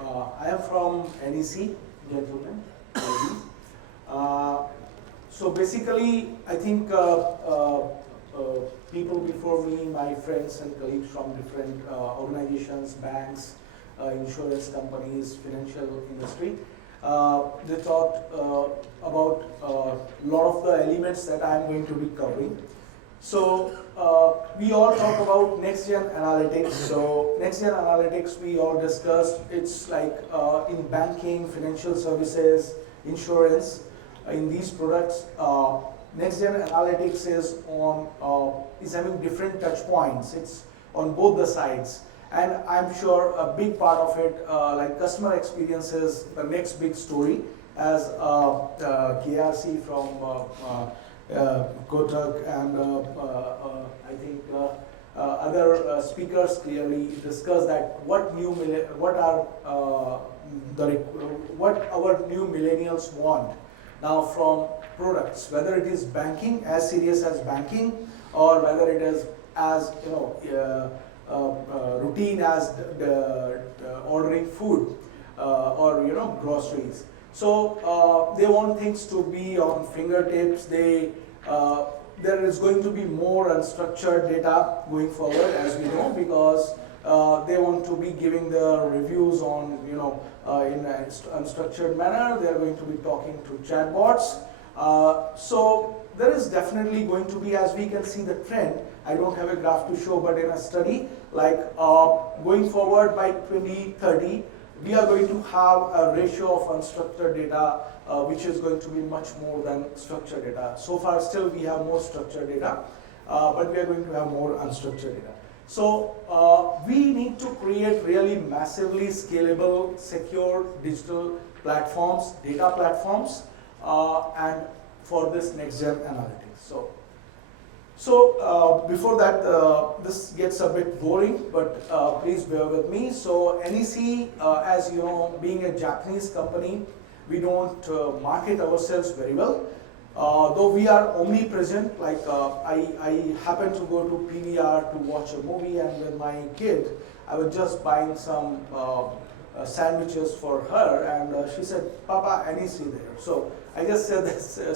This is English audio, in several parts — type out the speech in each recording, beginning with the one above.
I am from NEC, gentlemen. Ladies. So basically, I think people before me, my friends and colleagues from different organizations, banks, insurance companies, financial industry, they talked about a lot of the elements that I am going to be covering. So we all talk about next gen analytics. So next gen analytics we all discussed. It's like in banking, financial services, insurance. In these products, next gen analytics is having different touch points. It's on both the sides, and I'm sure a big part of it, like customer experience, is the next big story. As KRC from Kotak and I think other speakers clearly discuss that what our new millennials want now from products, whether it is banking, as serious as banking, or whether it is as routine as ordering food or groceries. So they want things to be on fingertips. There is going to be more unstructured data going forward, as we know, because they want to be giving the reviews on in an unstructured manner. They are going to be talking to chatbots. So there is definitely going to be, as we can see the trend. I don't have a graph to show, but in a study like going forward by 2030. We are going to have a ratio of unstructured data which is going to be much more than structured data. So far still we have more structured data, but we are going to have more unstructured data. So we need to create really massively scalable, secure digital platforms, data platforms, and for this next gen analytics. So before that, this gets a bit boring, but please bear with me. So NEC, as you know, being a Japanese company, we don't market ourselves very well. Though we are omnipresent, like I happened to go to PVR to watch a movie, and with my kid, I was just buying some sandwiches for her, and she said, "Papa, NEC there." So I just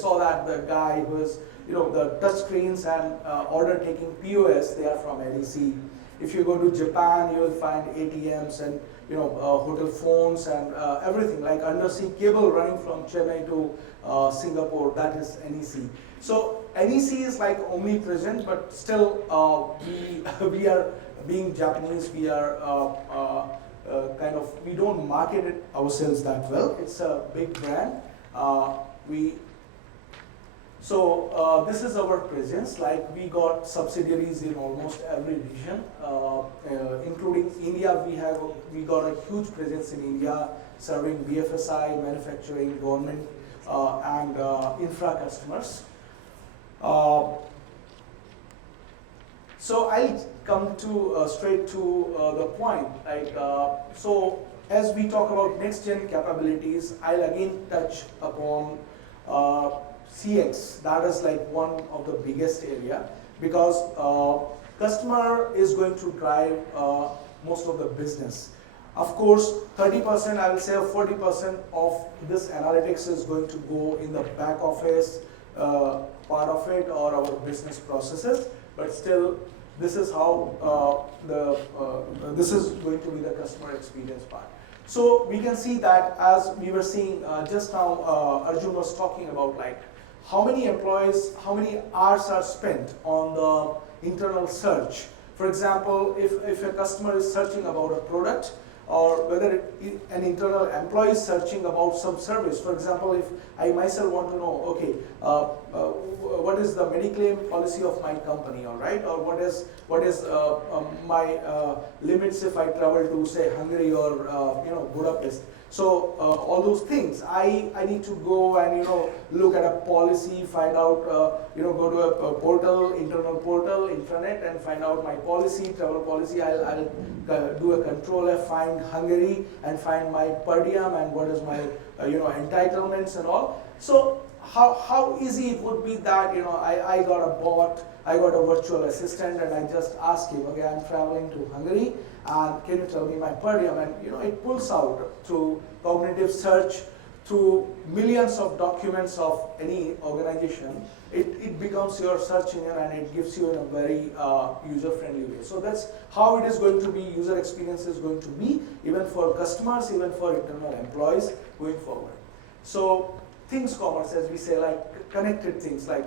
saw that the guy who is the touch screens and order taking POS, they are from NEC. If you go to Japan, you will find ATMs and hotel phones and everything, like undersea cable running from Chennai to Singapore, that is NEC. So NEC is like omnipresent, but still we are being Japanese, we are we don't market it ourselves that well. It's a big brand. So this is our presence. Like we got subsidiaries in almost every region, including India. We got a huge presence in India, serving BFSI, manufacturing, government, and infra customers. So I'll come to straight to the point. Like so, as we talk about next gen capabilities, I'll again touch upon CX. That is like one of the biggest area, because customer is going to drive most of the business. Of course, 30%, I will say 40% of this analytics is going to go in the back office part of it, or our business processes. But still, this is how this is going to be the customer experience part. So we can see that, as we were seeing just now, Arjun was talking about, like how many employees, how many hours are spent on the internal search. For example, if a customer is searching about a product, or whether an internal employee is searching about some service. For example, if I myself want to know, okay, what is the Mediclaim policy of my company, all right, or what is my limits if I travel to, say, Hungary or Budapest. So all those things, I need to go and look at a policy, find out, go to a portal, internal portal, intranet, and find out my policy, travel policy. I'll do a Control F, find find Hungary and find my per diem and what is my entitlements and all. So how easy it would be that I got a bot, I got a virtual assistant, and I just ask him, okay, I'm traveling to Hungary, and can you tell me my per diem? And it pulls out through cognitive search, through millions of documents of any organization. It becomes your search engine, and it gives you in a very user-friendly way. So that's how it is going to be. User experience is going to be, even for customers, even for internal employees going forward. So things commerce, as we say, like connected things like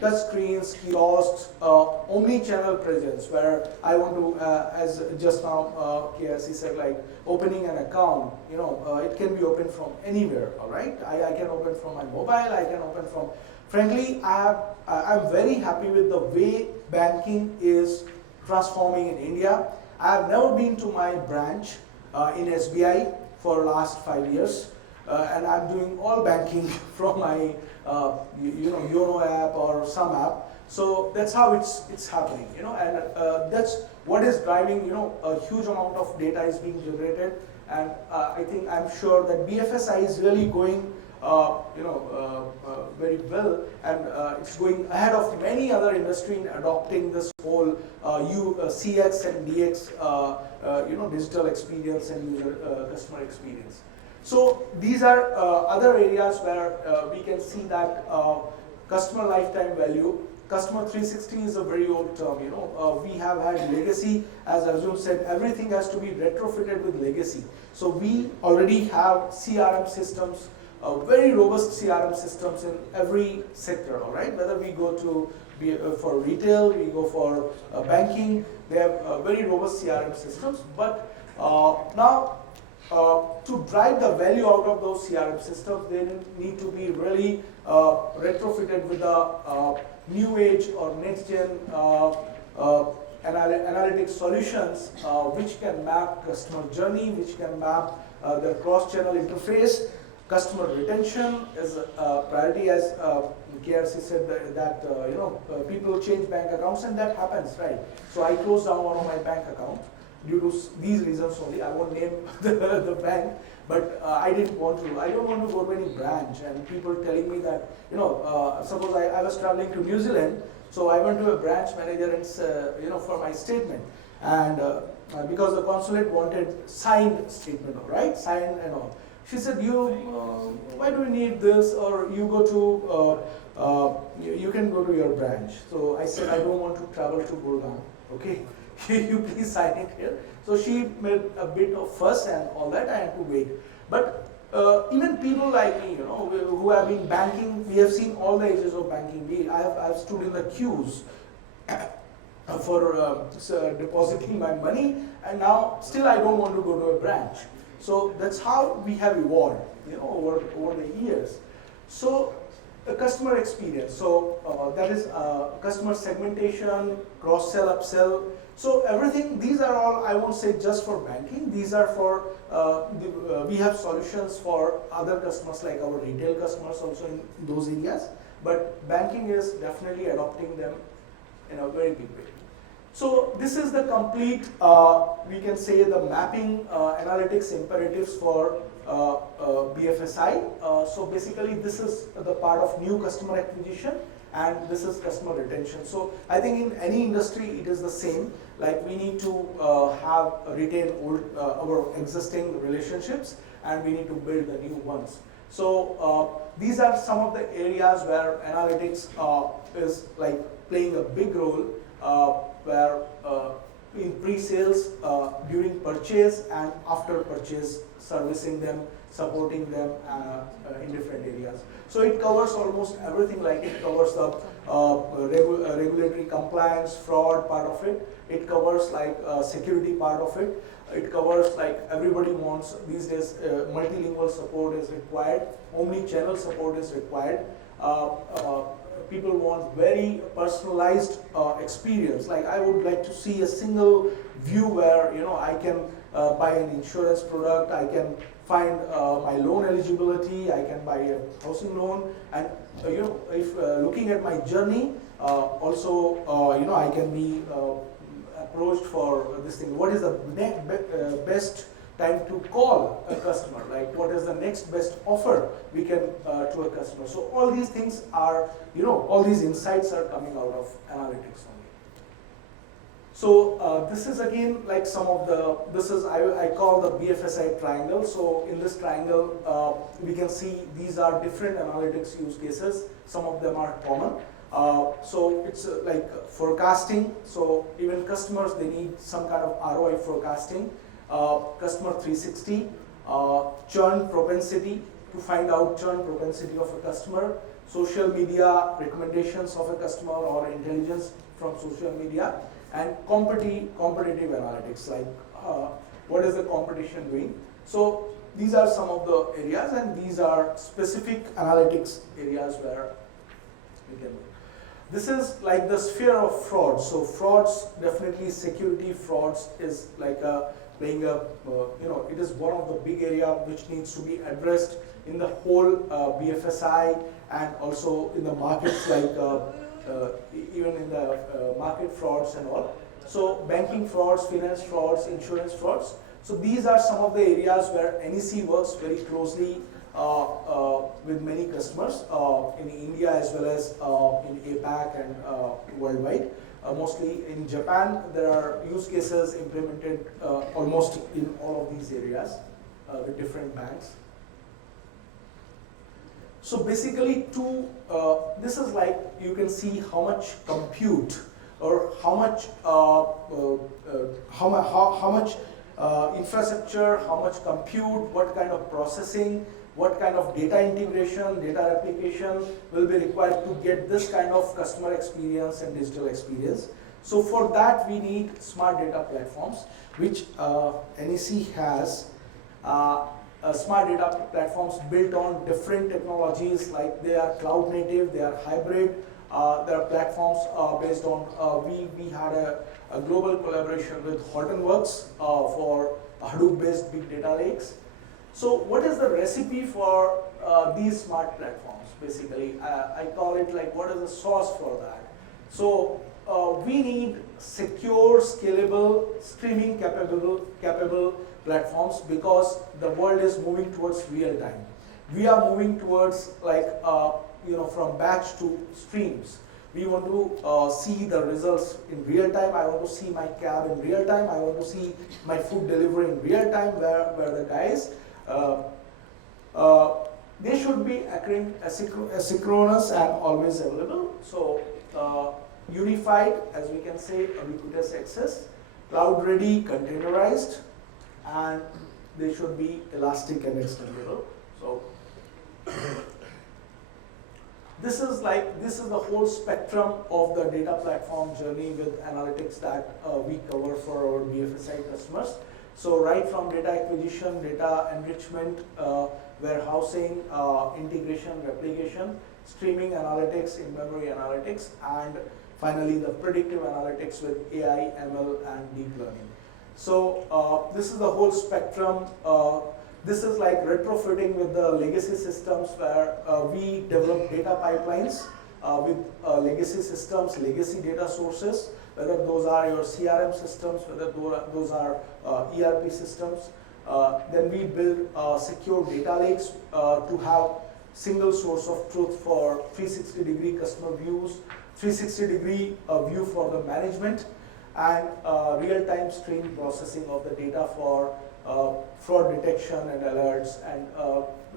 touch screens, kiosks, omni-channel presence, where I want to, as just now KRC said, like opening an account, it can be opened from anywhere, all right? I can open from my mobile, I can open from, frankly, I'm very happy with the way banking is transforming in India. I have never been to my branch in SBI for last 5 years. And I'm doing all banking from my YONO app or some app. So that's how it's happening, and that's what is driving, a huge amount of data is being generated, and I'm sure that BFSI is really going, very well, and it's going ahead of many other industry in adopting this whole CX and DX, digital experience and user customer experience. So these are other areas where we can see that customer lifetime value. Customer 360 is a very old term. We have had legacy, as Arjun said, everything has to be retrofitted with legacy. So we already have CRM systems, very robust CRM systems in every sector. All right, whether we go to for retail, we go for banking, they have very robust CRM systems. But now, to drive the value out of those CRM systems, they need to be really retrofitted with the new age or next gen analytics solutions, which can map customer journey, which can map the cross-channel interface. Customer retention is a priority, as KRC said that people change bank accounts, and that happens, right? So I closed down one of my bank accounts due to these reasons only. I won't name the bank, but I don't want to go to any branch, and people telling me that, suppose I was traveling to New Zealand, so I went to a branch manager and for my statement, and because the consulate wanted signed statement, right, signed and all. She said, why do you need this, or you go to, you can go to your branch. So I said, I don't want to travel to Gurgaon, okay? You please sign it here. So she made a bit of fuss and all that. I had to wait. But even people like me, who have been banking, we have seen all the ages of banking. I've stood in the queues for depositing my money, and now still I don't want to go to a branch. So that's how we have evolved, over the years. So the customer experience. So that is customer segmentation, cross-sell, upsell. So everything, these are all, I won't say just for banking, these are for, we have solutions for other customers, like our retail customers also in those areas, but banking is definitely adopting them in a very big way. So this is the complete, we can say, the mapping analytics imperatives for BFSI. So basically this is the part of new customer acquisition, and this is customer retention. So I think in any industry it is the same. Like we need to retain our existing relationships, and we need to build the new ones. So these are some of the areas where analytics is like playing a big role, where in pre-sales, during purchase, and after purchase, servicing them, supporting them in different areas. So it covers almost everything. Like it covers the regulatory compliance, fraud part of it. It covers like security part of it. It covers, like, everybody wants these days, multilingual support is required, omni-channel support is required. People want very personalized experience. Like I would like to see a single view where I can buy an insurance product, I can find my loan eligibility, I can buy a housing loan, and if looking at my journey, also I can be approached for this thing. What is the best time to call a customer? Like what is the next best offer we can to a customer? So all these things are, all these insights are coming out of analytics only. So this is again like some of the, I call the BFSI triangle. So in this triangle, we can see these are different analytics use cases. Some of them are common. So it's like forecasting. So even customers, they need some kind of ROI forecasting. Customer 360, churn propensity, to find out churn propensity of a customer, social media recommendations of a customer or intelligence from social media, and competitive analytics, like what is the competition doing. So these are some of the areas, and these are specific analytics areas where we can do. This is like the sphere of fraud. So frauds, definitely security frauds is like playing a, it is one of the big area which needs to be addressed in the whole BFSI, and also in the markets, like even in the market frauds and all. So banking frauds, finance frauds, insurance frauds. So these are some of the areas where NEC works very closely with many customers in India as well as in APAC and worldwide. Mostly in Japan, there are use cases implemented almost in all of these areas with different banks. So basically, this is like, you can see how much compute or how much infrastructure, how much compute, what kind of processing, what kind of data integration, data replication will be required to get this kind of customer experience and digital experience. So for that, we need smart data platforms, which NEC has. Smart data platforms built on different technologies, like they are cloud native, they are hybrid. There are platforms based on, we had a global collaboration with Hortonworks for Hadoop-based big data lakes. So what is the recipe for these smart platforms? Basically, I call it like, what is the sauce for that? So we need secure, scalable, streaming capable platforms, because the world is moving towards real time. We are moving towards like, from batch to streams. We want to see the results in real time. I want to see my cab in real time. I want to see my food delivery in real time, where the guys, they should be occurring asynchronous and always available. So unified, as we can say, ubiquitous access, cloud ready, containerized, and they should be elastic and extendable. So this is the whole spectrum of the data platform journey with analytics that we cover for our BFSI customers. So right from data acquisition, data enrichment, warehousing, integration, replication, streaming analytics, in-memory analytics, and finally the predictive analytics with AI, ML, and deep learning. So this is the whole spectrum. This is like retrofitting with the legacy systems, where we develop data pipelines with legacy systems, legacy data sources, whether those are your CRM systems, whether those are ERP systems. Then we build secure data lakes to have single source of truth for 360-degree customer views, 360-degree view for the management, and real-time stream processing of the data for fraud detection and alerts, and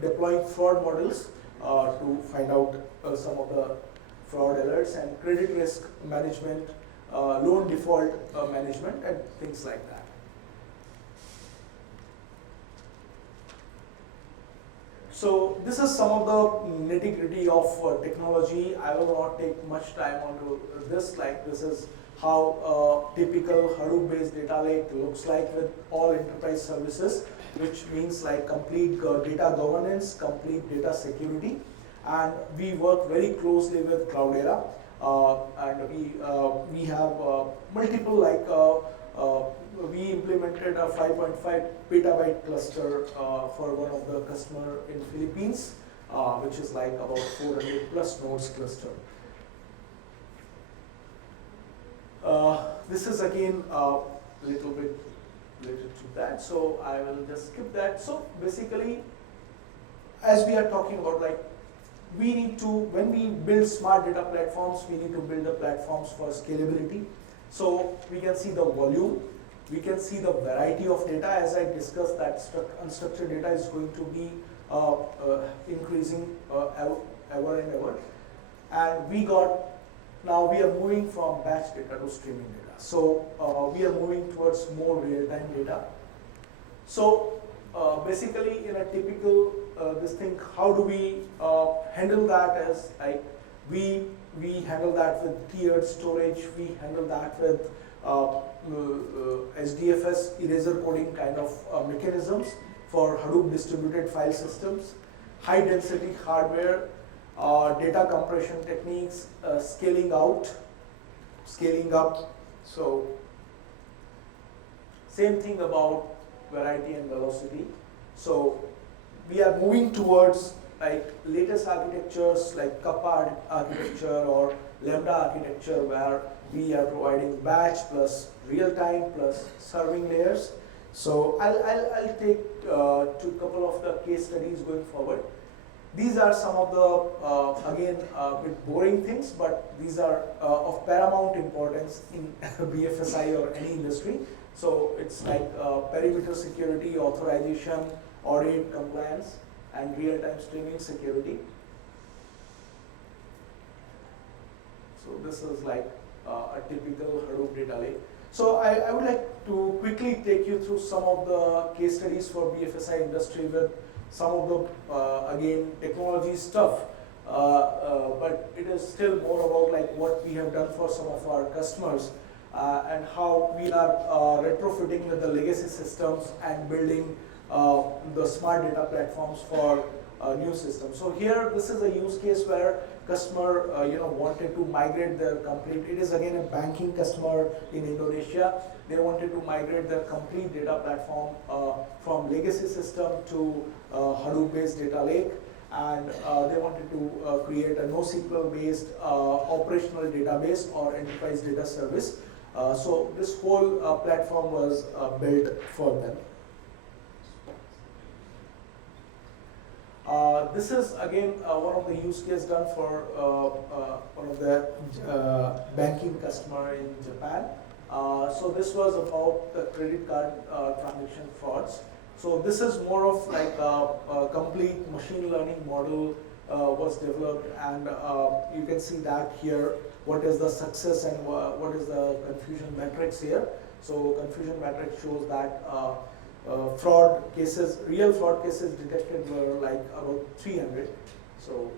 deploying fraud models to find out some of the fraud alerts, and credit risk management, loan default management, and things like that. So this is some of the nitty-gritty of technology. I will not take much time onto this. Like, this is how typical Hadoop-based data lake looks like with all enterprise services, which means like complete data governance, complete data security, and we work very closely with Cloudera, and we have multiple, like we implemented a 5.5 petabyte cluster for one of the customer in Philippines, which is like about 400 plus nodes cluster. This is again a little bit related to that, so I will just skip that. So basically, as we are talking about, like, we need to, when we build smart data platforms, we need to build the platforms for scalability. So we can see the volume, we can see the variety of data. As I discussed, that unstructured data is going to be increasing ever and ever. And now we are moving from batch data to streaming data. So we are moving towards more real-time data. So basically, in a typical this thing, how do we handle that? As like we handle that with tiered storage, we handle that with SDFS erasure coding kind of mechanisms for Hadoop distributed file systems, high density hardware, data compression techniques, scaling out, scaling up. So same thing about variety and velocity. So we are moving towards like latest architectures like Kappa architecture or Lambda architecture, where we are providing batch plus real time plus serving layers. So I'll take to a couple of the case studies going forward. These are some of the, again, a bit boring things, but these are of paramount importance in BFSI or any industry. So it's like perimeter security, authorization, audit, compliance, and real-time streaming security. So this is like a typical Hadoop data lake. So I would like to quickly take you through some of the case studies for BFSI industry with some of the, again, technology stuff, but it is still more about like what we have done for some of our customers and how we are retrofitting with the legacy systems and building the smart data platforms for new systems. So here, this is a use case where customer wanted to migrate their complete. It is again a banking customer in Indonesia. They wanted to migrate their complete data platform from legacy system to Hadoop-based data lake, and they wanted to create a NoSQL-based operational database or enterprise data service. So this whole platform was built for them. This is again one of the use cases done for one of the banking customer in Japan. So this was about the credit card transaction frauds. So this is more of like a complete machine learning model was developed, and you can see that here. What is the success and what is the confusion matrix here? So confusion matrix shows that fraud cases, real fraud cases detected were like about 300. So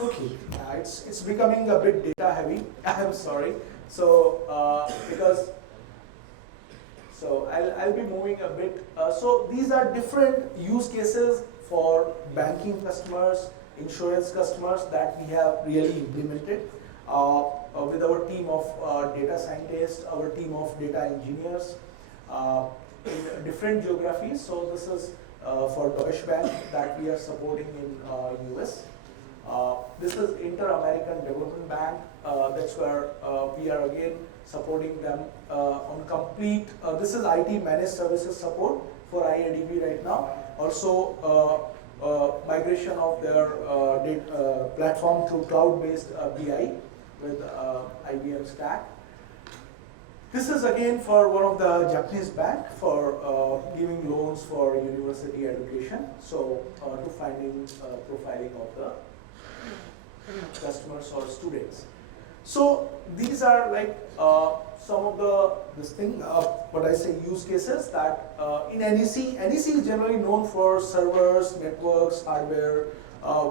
okay, it's becoming a bit data heavy. I'm sorry. So I'll be moving a bit. So these are different use cases for banking customers, insurance customers that we have really implemented. With our team of data scientists, our team of data engineers in different geographies. So this is for Deutsche Bank that we are supporting in US. This is Inter-American Development Bank. That's where we are again supporting them on complete, this is IT managed services support for IADB right now. Also migration of their platform to cloud-based BI with IBM Stack. This is again for one of the Japanese bank for giving loans for university education. So to finding profiling of the customers or students. So these are like some of the what I say use cases that in NEC. NEC is generally known for servers, networks, hardware.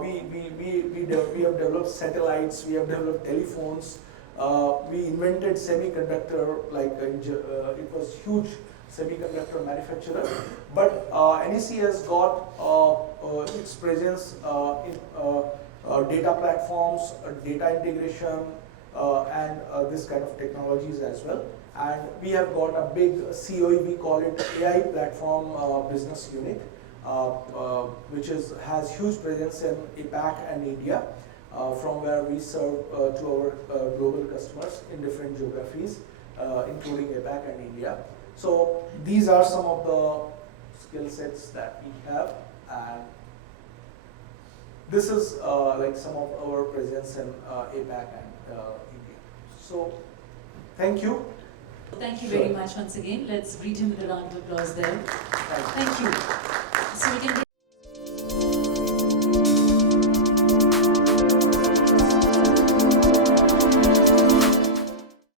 We have developed satellites. We have developed telephones. We invented semiconductor. Like it was huge semiconductor manufacturer. But NEC has got its presence in data platforms, data integration, and this kind of technologies as well. And we have got a big COE, we call it AI platform business unit, which has huge presence in APAC and India. from where we serve to our global customers in different geographies, including APAC and India. So these are some of the skill sets that we have, and this is like some of our presence in APAC and India. So thank you. Thank you very much once again. Let's greet him with a round of applause there. Thank you. So we can